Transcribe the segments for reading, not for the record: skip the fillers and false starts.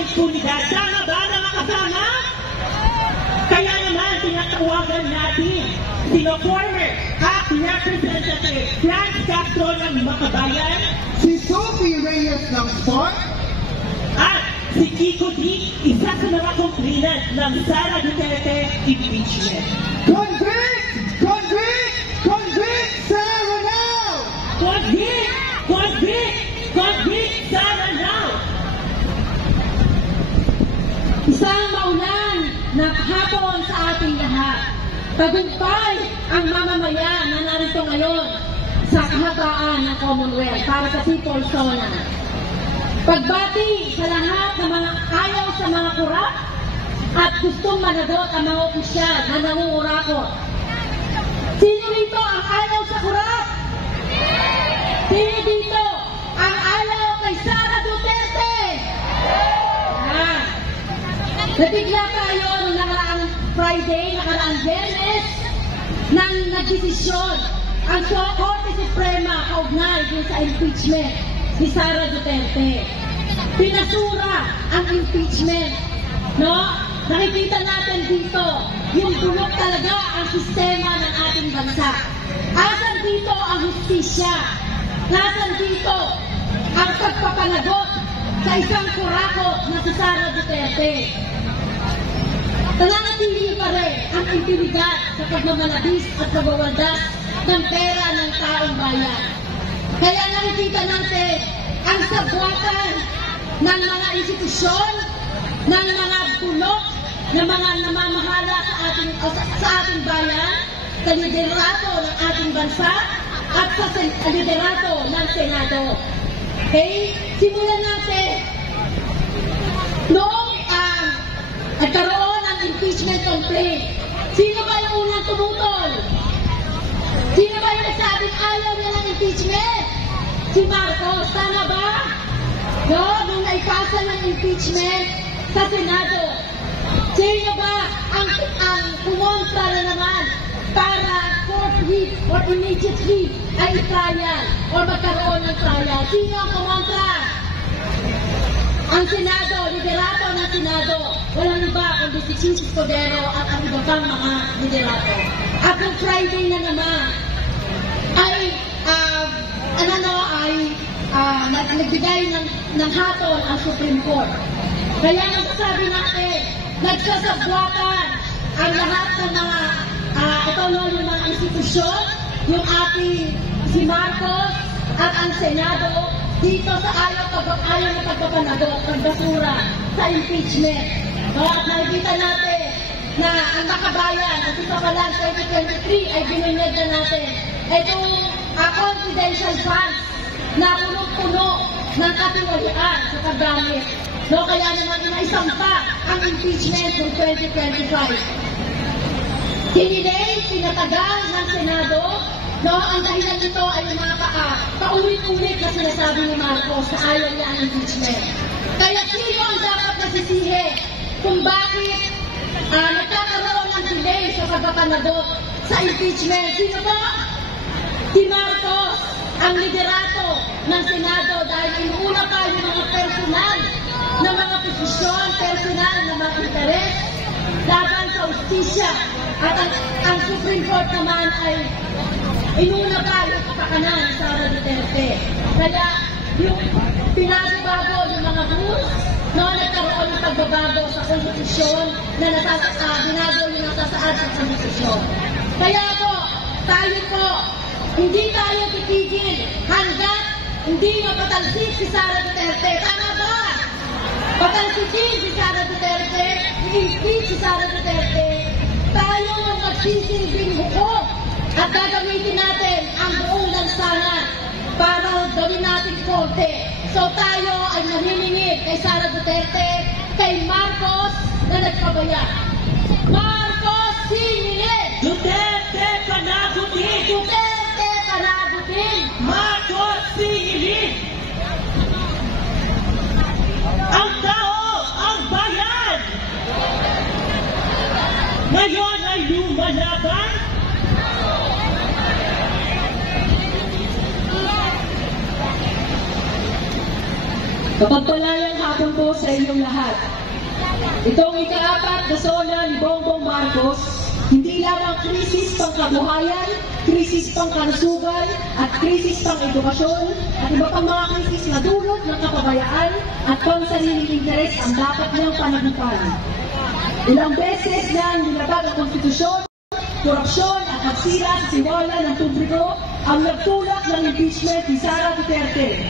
impunidad. Tama ba mga kasama? Kaya naman tinatawagan natin sino former House Representative Franz Castro ng Makabayan, Si Sophie Reyes ng Spark, at si Kiko D, isa sa mga complainant ng Sara Duterte impeachment. Convict! Convict! Convict Sara now! Convict! Convict! Convict Sara now! Isang maulan na hapon sa ating lahat. Tagumpay ang mamamayan na narito ngayon sa kahabaan ng Commonwealth para sa People's Zona. Pagbati sa lahat ng mga ayaw sa mga kurap at gustong managot ang mga opisyal na nangungurakot. Sino rito ang ayaw sa kurap? Sino dito ang ayaw kay Sara Duterte? Nabigla tayo noong nakaraang Friday, nakaraang Biyernes, nang nagdesisyon ang Korte Suprema kaugnay din sa impeachment ni Sara Duterte. Pinasura ang impeachment, no? Nakikita natin dito yung bulok talaga ang sistema ng ating bansa. Asan dito ang hustisya? Nasaan dito ang pagpapanagot sa isang kurakot na si Sara Duterte? Nananatili pa rin ang impunidad sa pagmamalabis at pagwawadas ng pera ng taong bayan. Kaya nakikita natin ang sabwatan ng mga institusyon, ng mga bulok, ng mga namamahala sa ating bayan, sa liderato ng ating bansa, at sa liderato ng Senado. Okay? Simulan natin. Noong nagkaroon ng impeachment complaint, sino ba yung unang tumutol? Sino ba yung nagsabing ayaw niya ng impeachment? Si Marcos, tama ba? No, nung naipasa ng impeachment sa Senado, sino ba ang kumontra na naman para forthwith or immediately ay trial or magkaroon ng trial? Sino ang kumontra? Ang Senado, liderato ng Senado, walang iba kundi si Chief Escudero at ang iba pang mga liderato. At ng Friday na naman, ay nagbigay ng hatol ang Supreme Court. Kaya nagsasabi natin, nagsasabwatan ang lahat ng mga yung mga institusyon, yung ating si Marcos at ang Senado dito sa ayaw na pagpapanagot, pagbasura sa impeachment. No? At nakikita natin na ang Makabayan, at ito pa lang 2023 ay binunyag na natin itong confidential funds na punong-puno ng katiwalian sa paggamit. No? Kaya naman inaisampa ang impeachment ng 2025. Hinilay, pinatagal ng Senado. No, ang dahilan nito ay yung mga paulit-ulit na sinasabi ni Marcos na ayaw niya ang impeachment. Kaya sino ang dapat nasisihi kung bakit nagkakaroon ng delay sa pagpapanagot sa impeachment? Sino ba? Si Marcos, ang liderato ng Senado, dahil inuuna pa yung mga personal na mga posisyon, personal na mga interes laban sa justisya. At ang Supreme Court naman ay inuna pa yung kapakanan ni Sara Duterte. Kaya yung pinabago yung mga rules, no, nagkaroon ng pagbabago sa konstitusyon na binago yung nasasaad sa konstitusyon. Kaya po, tayo po, hindi tayo titigil hanggat hindi mapatalsik si Sara Duterte. Tama ba? Patalsikin si Sara Duterte, i-impeach si Sara Duterte, tayo ang magsisilbing hukom at gagamitin natin ang buong lansangan para gawin natin korte. So tayo ay naniningil kay Sara Duterte, kay Marcos na nagpabaya. Marcos, siningil! Duterte, panagutin! Duterte, panagutin! Marcos, siningil! Ang tao, ang bayan! Ngayon ay lumalaban. Kapagpalayang hapon po sa sa inyong lahat. Itong ika-4 na SONA ni Bongbong Marcos, hindi lamang krisis pangkabuhayan, krisis pangkalusugan, at krisis pang-edukasyon, at iba pang mga krisis na dulot ng kapabayaan at pansariling interes ang dapat niyang panagutan. Ilang beses na nilabag ang konstitusyon, korupsyon at pagsira sa tiwala ng publiko ang nagtulak ng impeachment ni Sara Duterte.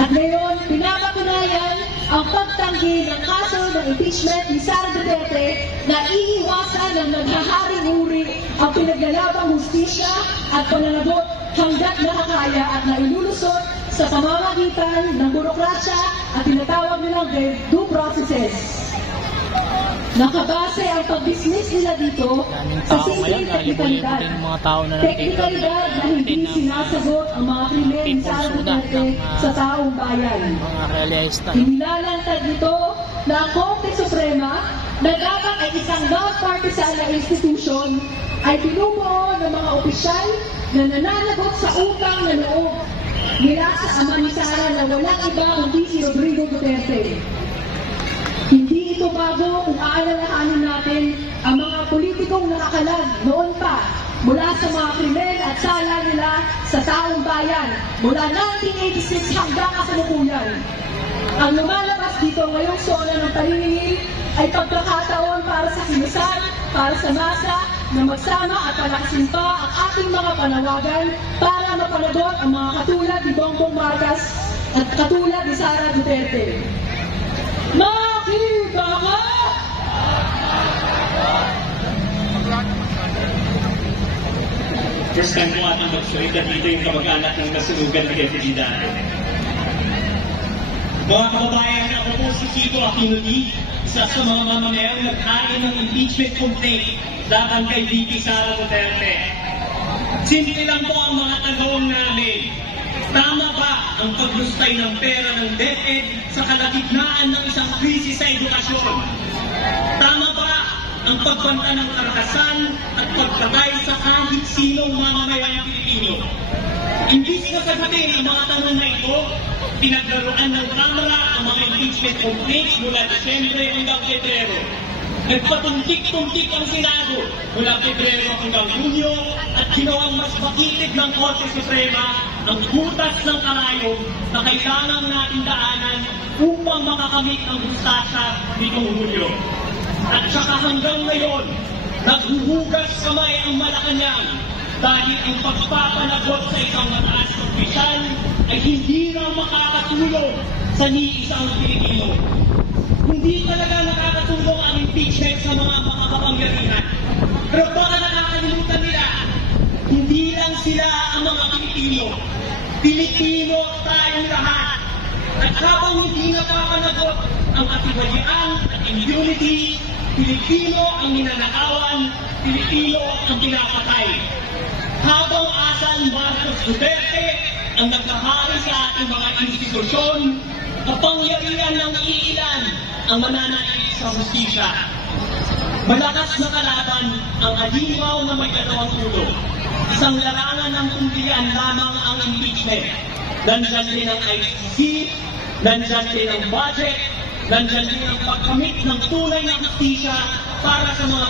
At ngayon, pinapatunayan ang pagtanggi ng kaso ng impeachment ni Sara Duterte na iiwasan ng naghaharing uri ang pinaglalabang hustisya at pananagot hanggat nakakaya at nailulusot sa pamamagitan ng burokrasya at tinatawag nilang due processes. Nakabase ang pag-business nila dito sa simpleng teknikalidad. Teknikalidad na hindi sinasagot ang mga krimen ni Sara Duterte sa taong bayan. Inilalantad nito na ang Korte Suprema na dapat ay isang non-partisan na institusyon ay binubuo ng mga opisyal na nananagot sa utang na loob nila sa ama ni Sara na walang iba kundi si Rodrigo Duterte. Hindi ito bago kung aalalahanin natin ang mga politikong nakakalag noon pa mula sa mga krimen at sala nila sa taong bayan mula 1986 hanggang kasalukuyan. Ang lumalabas dito ngayong SONA ng paniningil ay pagkakataon para sa kilusan, para sa masa na magsama at palakasin pa ang ating mga panawagan para mapanagot ang mga katulad ni Bongbong Marcos at katulad ni Sara Duterte. Makita ka! First time po ating magsalita dito yung kamag-anak ng nasunugan ni Deputy Dante. Mga kababayan, ako po si Kiko Aquino D, isa sa mga mamamayang naghain ng impeachment complaint laban kay VP Sara Duterte. Simple lang po ang mga tanong namin. Tama ba ang paglustay ng pera ng DepEd sa kalagitnaan ng isang krisis sa edukasyon? Tama ba ang pagbanta ng karakasan at pagpatay sa kahit sinong mamamayang Pilipino? Imbis na sagutin ang mga tanong na ito, pinaglaruan ng Kamara ang mga impeachment complaints mula Desyembre hanggang Pebrero. Nagpatuntik-tuntik ang Senado mula Pebrero hanggang Hunyo at ginawang mas makitid ng Korte Suprema ang butas ng karayom na kailangan natin daanan upang makakamit ang hustasya nitong Hunyo. At saka hanggang ngayon, naghuhugas kamay ang Malacanang dahil ang pagpapanagot sa isang mataas na opisyal ay hindi na makakatulong sa niisang Pilipino. Hindi talaga nakakatulong ang impeachment sa mga makakapangyarihan. Pero baka nakakalimutan nila, hindi lang sila ang mga Pilipino. Pilipino tayong lahat. At habang hindi napapanagot ang katiwalian at immunity, Pilipino ang ninanakawan, Pilipino ang pinapatay. Habang asan Marcos Duterte ang nagkahari sa ating mga institusyon, kapangyarihan ng iilan ang mananaig sa hustisya. Malakas na kalaban ang alimaw na may dalawang ulo. Isang larangan ng kumpiyan lamang ang impeachment. Nandyan din ang ICC, nandyan din ang budget, nandyan din ang pagkamit ng tunay na hustisya para sa mga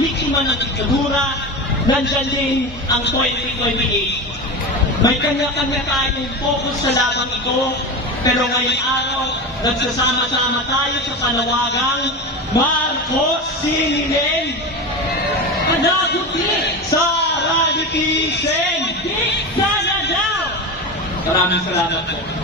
biktima ng diktadura, nandyan din ang 2028. May kanya-kanya tayong focus sa labang ito, pero ngayong araw, nagsasama-sama tayo sa panawagang Marcos Sinilin! Panagutin! Sara Duterte! Sana daw! Maraming salamat po.